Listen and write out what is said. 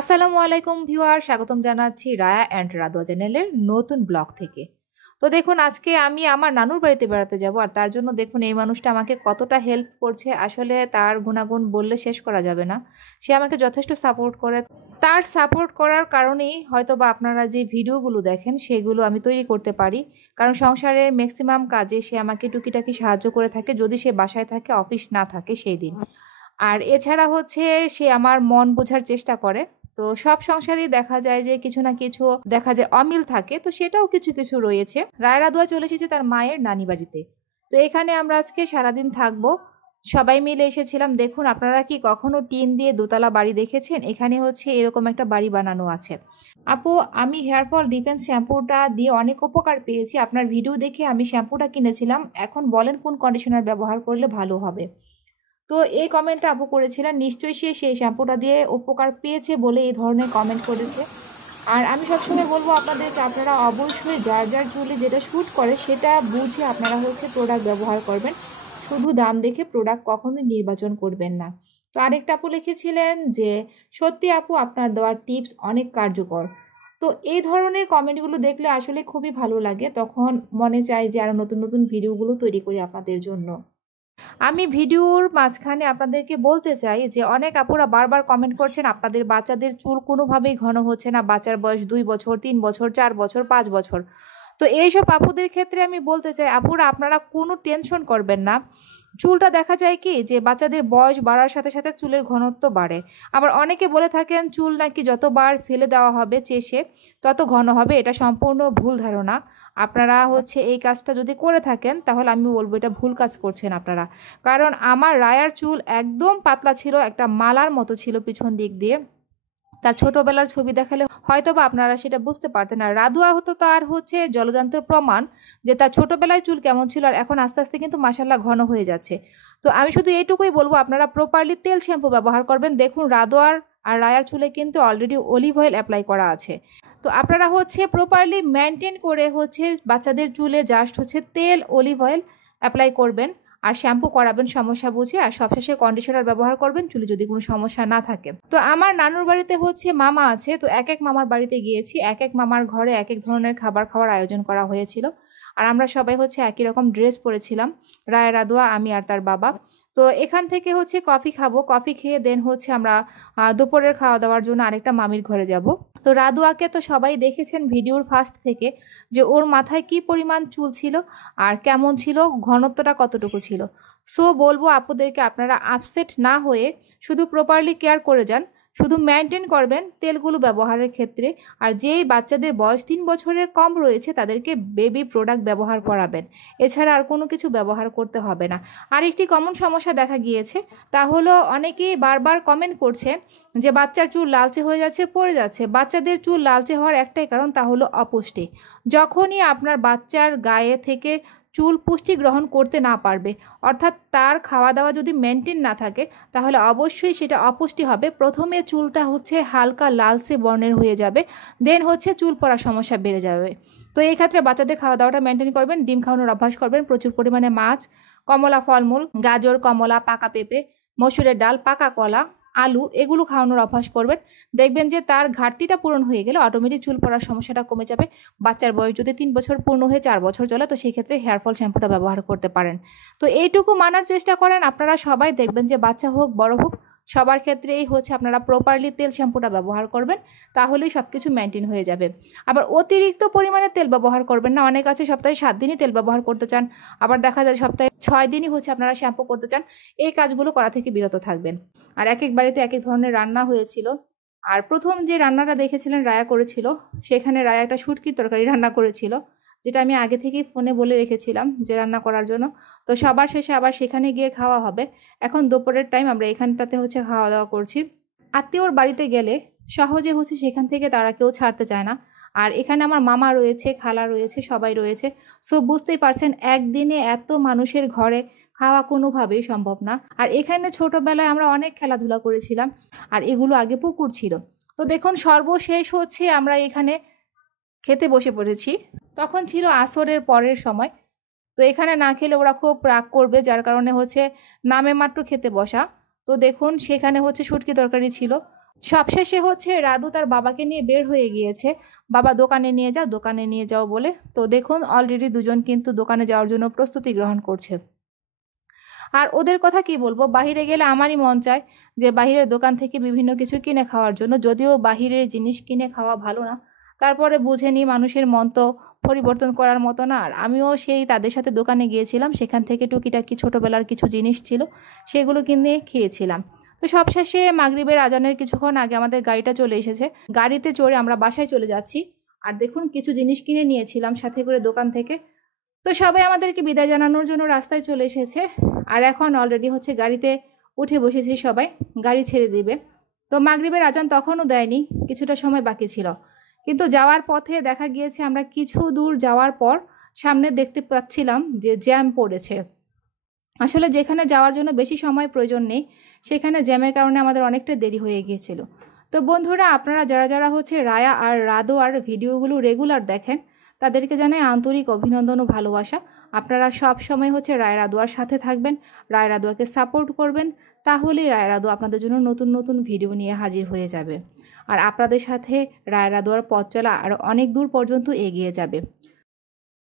আসসালামু আলাইকুম ভিউয়ার, স্বাগতম জানাচ্ছি রায়া অ্যান্ড রাদোয়া চ্যানেলের নতুন ব্লগ থেকে। তো দেখুন, আজকে আমি আমার নানুর বাড়িতে বেড়াতে যাব, আর তার জন্য দেখুন এই মানুষটা আমাকে কতটা হেল্প করছে। আসলে তার গুণাগুণ বললে শেষ করা যাবে না। সে আমাকে যথেষ্ট সাপোর্ট করে। তার সাপোর্ট করার কারণেই হয়তো বা আপনারা যে ভিডিওগুলো দেখেন সেগুলো আমি তৈরি করতে পারি, কারণ সংসারের ম্যাক্সিমাম কাজে সে আমাকে টুকিটাকি সাহায্য করে থাকে, যদি সে বাসায় থাকে, অফিস না থাকে সেই দিন। আর এছাড়া হচ্ছে সে আমার মন বোঝার চেষ্টা করে। তো সব সংসারেই দেখা যায় যে কিছু না কিছু দেখা যায় অমিল থাকে, তো সেটাও কিছু কিছু রয়েছে। রায়রা দোয়া চলে এসেছে তার মায়ের নানি বাড়িতে। তো এখানে আমরা আজকে সারাদিন থাকবো, সবাই মিলে এসেছিলাম। দেখুন, আপনারা কি কখনো টিন দিয়ে দোতলা বাড়ি দেখেছেন? এখানে হচ্ছে এরকম একটা বাড়ি বানানো আছে। আপু, আমি হেয়ার ফল ডিফেন্স শ্যাম্পুটা দিয়ে অনেক উপকার পেয়েছি। আপনার ভিডিও দেখে আমি শ্যাম্পুটা কিনেছিলাম। এখন বলেন কোন কন্ডিশনার ব্যবহার করলে ভালো হবে। তো এই কমেন্টটা আপু করেছিলেন, নিশ্চয়ই সে সেই শ্যাম্পুটা দিয়ে উপকার পেয়েছে বলে এই ধরনের কমেন্ট করেছে। আর আমি সবসময় বলবো আপনাদেরকে, আপনারা অবশ্যই যার যার চুলে যেটা শ্যুট করে সেটা বুঝে আপনারা হচ্ছে প্রোডাক্ট ব্যবহার করবেন। শুধু দাম দেখে প্রোডাক্ট কখনোই নির্বাচন করবেন না। তো আরেকটা আপু লিখেছিলেন যে সত্যি আপু, আপনার দেওয়ার টিপস অনেক কার্যকর। তো এই ধরনের কমেন্টগুলো দেখলে আসলে খুবই ভালো লাগে, তখন মনে চায় যে আরও নতুন নতুন ভিডিওগুলো তৈরি করি আপনাদের জন্য। আমি ভিডিওর মাঝখানে আপনাদেরকে বলতে চাই যে অনেক আপুরা বারবার কমেন্ট করছেন আপনাদের বাচ্চাদের চুল কোনোভাবেই ঘন হচ্ছে না, বাচ্চার বয়স 2 বছর, 3 বছর, 4 বছর, 5 বছর। তো এইসব আপুদের ক্ষেত্রে আমি বলতে চাই, আপুরা আপনারা কোনো টেনশন করবেন না। চুলটা দেখা যায় কি যে বাচ্চাদের বয়স বাড়ার সাথে সাথে চুলের ঘনত্ব বাড়ে। আবার অনেকে বলে থাকেন চুল নাকি যতবার ফেলে দেওয়া হবে চেষে তত ঘন হবে। এটা সম্পূর্ণ ভুল ধারণা। আপনারা হচ্ছে এই কাজটা যদি করে থাকেন তাহলে আমি বলবো এটা ভুল কাজ করছেন আপনারা। কারণ আমার রায়ার চুল একদম পাতলা ছিল, একটা মালার মতো ছিল পিছন দিক দিয়ে। তার ছোটবেলার ছবি দেখালে হয়তোবা আপনারা সেটা বুঝতে পারতেন। আর রাধুয়া হতো তার হচ্ছে জলজান্ত প্রমাণ যে তার ছোটবেলায় চুল কেমন ছিল আর এখন আস্তে আস্তে কিন্তু মাসাল্লাহ ঘন হয়ে যাচ্ছে। তো আমি শুধু এইটুকুই বলবো, আপনারা প্রপারলি তেল শ্যাম্পু ব্যবহার করবেন। দেখুন, রাধুয়ার আর রায়ার চুলে কিন্তু অলরেডি অলিভ অয়েল অ্যাপ্লাই করা আছে। তো আপনারা হচ্ছে প্রপারলি মেনটেন করে হচ্ছে বাচ্চাদের চুলে জাস্ট হচ্ছে তেল, অলিভ অয়েল অ্যাপ্লাই করবেন আর শ্যাম্পু করাবেন সমস্যা বুঝে। আর সবশেষে কন্ডিশনার ব্যবহার করবেন চুলে যদি কোনো সমস্যা না থাকে। তো আমার নানুর বাড়িতে হচ্ছে মামা আছে, তো এক এক মামার বাড়িতে গিয়েছি, এক এক মামার ঘরে এক এক ধরনের খাবার খাওয়ার আয়োজন করা হয়েছিল। আর আমরা সবাই হচ্ছে একই রকম ড্রেস পরেছিলাম, রায়, রাদোয়া, আমি আর তার বাবা। তো এখান থেকে হচ্ছে কফি খাবো, কফি খেয়ে দেন হচ্ছে আমরা দুপুরের খাওয়া দাওয়ার জন্য আরেকটা মামির ঘরে যাব। তো রাদোয়াকে তো সবাই দেখেছেন ভিডিওর ফার্স্ট থেকে, যে ওর মাথায় কি পরিমাণ চুল ছিল আর কেমন ছিল, ঘনত্বটা কতটুকু ছিল। সো বলবো আপুদেরকে, আপনারা আপসেট না হয়ে শুধু প্রপারলি কেয়ার করে যান, শুধু মেনটেন করবেন তেলগুলো ব্যবহারের ক্ষেত্রে। আর যেই বাচ্চাদের বয়স 3 বছরের কম রয়েছে তাদেরকে বেবি প্রোডাক্ট ব্যবহার করাবেন, এছাড়া আর কোনো কিছু ব্যবহার করতে হবে না। আর একটি কমন সমস্যা দেখা গিয়েছে, তা হলো অনেকেই বারবার কমেন্ট করছে যে বাচ্চার চুল লালচে হয়ে যাচ্ছে, পড়ে যাচ্ছে। বাচ্চাদের চুল লালচে হওয়ার একটাই কারণ, তা হলো অপুষ্টি। যখনই আপনার বাচ্চার গায়ে থেকে চুল পুষ্টি গ্রহণ করতে না পারবে, অর্থাৎ তার খাওয়া দাওয়া যদি মেনটেন না থাকে, তাহলে অবশ্যই সেটা অপুষ্টি হবে। প্রথমে চুলটা হচ্ছে হালকা লালচে বর্ণের হয়ে যাবে, দেন হচ্ছে চুল পড়ার সমস্যা বেড়ে যাবে। তো এই ক্ষেত্রে বাচ্চাদের খাওয়া দাওয়াটা মেনটেন করবেন, ডিম খাওয়ানোর অভ্যাস করবেন, প্রচুর পরিমাণে মাছ, কমলা ফলমূল, গাজর, কমলা, পাকা পেঁপে, মসুরের ডাল, পাকা কলা, আলু, এগুলো খাওয়ানোর অভ্যাস করবেন। দেখবেন যে তার ঘাটতিটা পূরণ হয়ে গেলে অটোমেটিক চুল পড়ার সমস্যাটা কমে যাবে। বাচ্চার বয়স যদি 3 বছর পূর্ণ হয়ে 4 বছর চলে, তো সেই ক্ষেত্রে হেয়ার ফল শ্যাম্পুটা ব্যবহার করতে পারেন। তো এইটুকু মানার চেষ্টা করেন আপনারা সবাই, দেখবেন যে বাচ্চা হোক বড় হোক সবার ক্ষেত্রেই হচ্ছে আপনারা প্রপারলি তেল শ্যাম্পুটা ব্যবহার করবেন, তাহলেই সব কিছু মেনটেন হয়ে যাবে। আবার অতিরিক্ত পরিমাণে তেল ব্যবহার করবেন না। অনেক আছে সপ্তাহে 7 দিনই তেল ব্যবহার করতে চান, আবার দেখা যায় সপ্তাহে 6 দিনই হচ্ছে আপনারা শ্যাম্পু করতে চান। এই কাজগুলো করা থেকে বিরত থাকবেন। আর এক এক বাড়িতে এক এক ধরনের রান্না হয়েছিল। আর প্রথম যে রান্নাটা দেখেছিলেন রায়া করেছিল, সেখানে রায়া একটা শুটকির তরকারি রান্না করেছিল, যেটা আমি আগে থেকেই ফোনে বলে রেখেছিলাম যে রান্না করার জন্য। তো সবার শেষে আবার সেখানে গিয়ে খাওয়া হবে। এখন দুপুরের টাইম, আমরা এখানটাতে হচ্ছে খাওয়া দাওয়া করছি। আত্মীয়র বাড়িতে গেলে সহজে হচ্ছে সেখান থেকে তারা কেউ ছাড়তে চায় না। আর এখানে আমার মামা রয়েছে, খালা রয়েছে, সবাই রয়েছে। সো বুঝতেই পারছেন একদিনে এত মানুষের ঘরে খাওয়া কোনোভাবেই সম্ভব না। আর এখানে ছোটোবেলায় আমরা অনেক খেলাধুলা করেছিলাম, আর এগুলো আগে পুকুর ছিল। তো দেখুন, সর্বশেষ হচ্ছে আমরা এখানে খেতে বসে পড়েছি। তখন ছিল আসরের পরের সময়। তো এখানে না খেলে ওরা খুব রাগ করবে, যার কারণে হচ্ছে নামে মাত্র খেতে বসা। তো দেখুন, সেখানে হচ্ছে শুটকি তরকারি ছিল, সবশেষে হচ্ছে রাধু তার বাবাকে নিয়ে বের হয়ে গিয়েছে। বাবা দোকানে নিয়ে যাও, দোকানে নিয়ে যাও বলে। তো দেখুন অলরেডি দুজন কিন্তু দোকানে যাওয়ার জন্য প্রস্তুতি গ্রহণ করছে। আর ওদের কথা কি বলবো, বাহিরে গেলে আমারই মন চায় যে বাহিরের দোকান থেকে বিভিন্ন কিছু কিনে খাওয়ার জন্য, যদিও বাহিরের জিনিস কিনে খাওয়া ভালো না, তারপরে বুঝে নিই মানুষের মন তো পরিবর্তন করার মতো না। আর আমিও সেই তাদের সাথে দোকানে গিয়েছিলাম, সেখান থেকে টুকিটাকি ছোটোবেলার কিছু জিনিস ছিল সেগুলো কিনে খেয়েছিলাম। তো সবশেষে মাগরিবের আজানের কিছুক্ষণ আগে আমাদের গাড়িটা চলে এসেছে। গাড়িতে চড়ে আমরা বাসায় চলে যাচ্ছি। আর দেখুন কিছু জিনিস কিনে নিয়েছিলাম সাথে করে দোকান থেকে। তো সবাই আমাদেরকে বিদায় জানানোর জন্য রাস্তায় চলে এসেছে। আর এখন অলরেডি হচ্ছে গাড়িতে উঠে বসেছি সবাই, গাড়ি ছেড়ে দিবে। তো মাগরিবের আজান তখনও দেয়নি, কিছুটা সময় বাকি ছিল। কিন্তু যাওয়ার পথে দেখা গিয়েছে আমরা কিছু দূর যাওয়ার পর সামনে দেখতে পাচ্ছিলাম যে জ্যাম পড়েছে। আসলে যেখানে যাওয়ার জন্য বেশি সময় প্রয়োজন নেই, সেখানে জ্যামের কারণে আমাদের অনেকটা দেরি হয়ে গিয়েছিল। তো বন্ধুরা, আপনারা যারা যারা হচ্ছে রায়া আর রাদো আর ভিডিওগুলো রেগুলার দেখেন, তাদেরকে জানাই আন্তরিক অভিনন্দন ও ভালোবাসা। আপনারা সব সময় হচ্ছে রায় রাদোয়ার সাথে থাকবেন, রায় রাদোয়াকে সাপোর্ট করবেন, তাহলেই রায় রাদোয়া আপনাদের জন্য নতুন নতুন ভিডিও নিয়ে হাজির হয়ে যাবে। আর আপনাদের সাথে রায় রাদোয়ার পথ চলা আর অনেক দূর পর্যন্ত এগিয়ে যাবে।